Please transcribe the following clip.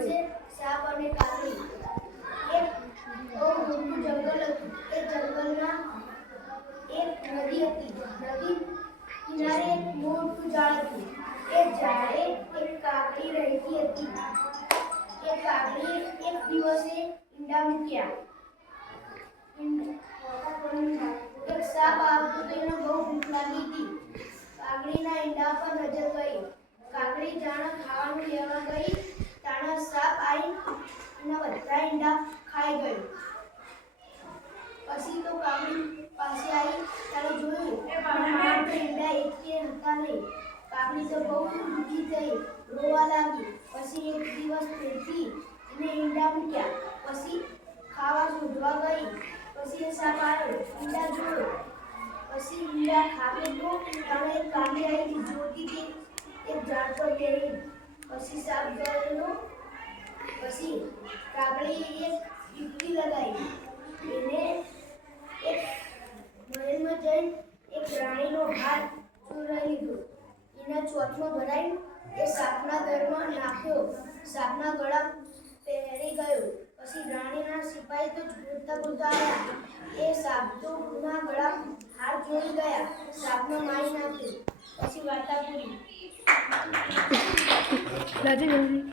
છે સાપ અને કાકડી એક બહુ મોટું જંગલ હતું એ જંગલમાં એક નદી હતી નદી કિનારે એક મોટું ઝાડ હતું એ ઝાડે એક કાકડી રહેતી હતી એ કાકડીએ એક દિવસે ઈંડા મૂક્યા ઈંડ- એક સાપ આવતો તો એને બહુ ભૂખ લાગી હતી કાકડીના ઈંડા પર નજર ગઈ કાકડી જાણે ખાવાનું લેવા ગઈ તાણે આવી એના બધા ઈંડા ખાઈ ગયો. પછી તો કાકડી પાસે આવી ત્યારે જોયું ઈંડા એકે હતા નહીં. કાકડી તો બહુ દુઃખી થઈ રોવા લાગી. પછી એક દિવસ ફેરથી એને ઈંડા મૂક્યા. પછી ખાવા શોધવા ગઈ. પછી એ સાપ આવ્યો ઈંડા જોયો. પછી ઈંડા ખાવે તો તમે કાકડી આવી જોતી હતી એક ઝાડ પર બેસી પછી કાકડી એક યુક્તિ લગાવી. એને એક મહેલમાં જઈને એક રાણીનો હાર ચોરાઈ લીધો. એના ચોથમાં ભરાઈ એ સાપના દરમાં નાખ્યો. સાપના ગળા પહેરી ગયો. પછી રાણીના સિપાહી તો બોલતા બોલતા આવ્યા. એ સાપ તો ના ગળા હાર ચોરી ગયા. સાપને મારી નાખ્યો. પછી વાર્તા પૂરી.